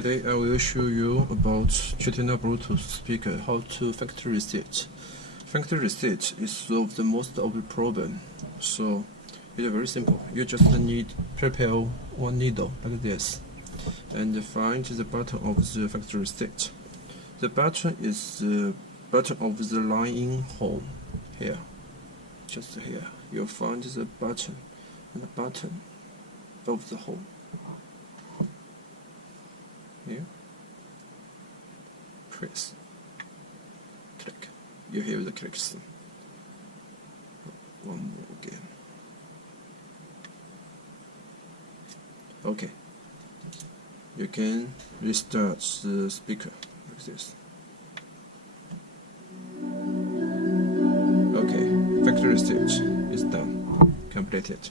Today I will show you about Tritina Bluetooth speaker, how to factory reset. Factory reset is solve the most of the problem. So it's very simple. You just need prepare one needle like this and find the button of the factory reset. The button is the button of the line in home here. Just here. You'll find the button and the button of the home. Here. Press. Click. You hear the clicks. One more again. Okay. You can restart the speaker like this. Okay, factory reset is done. Completed.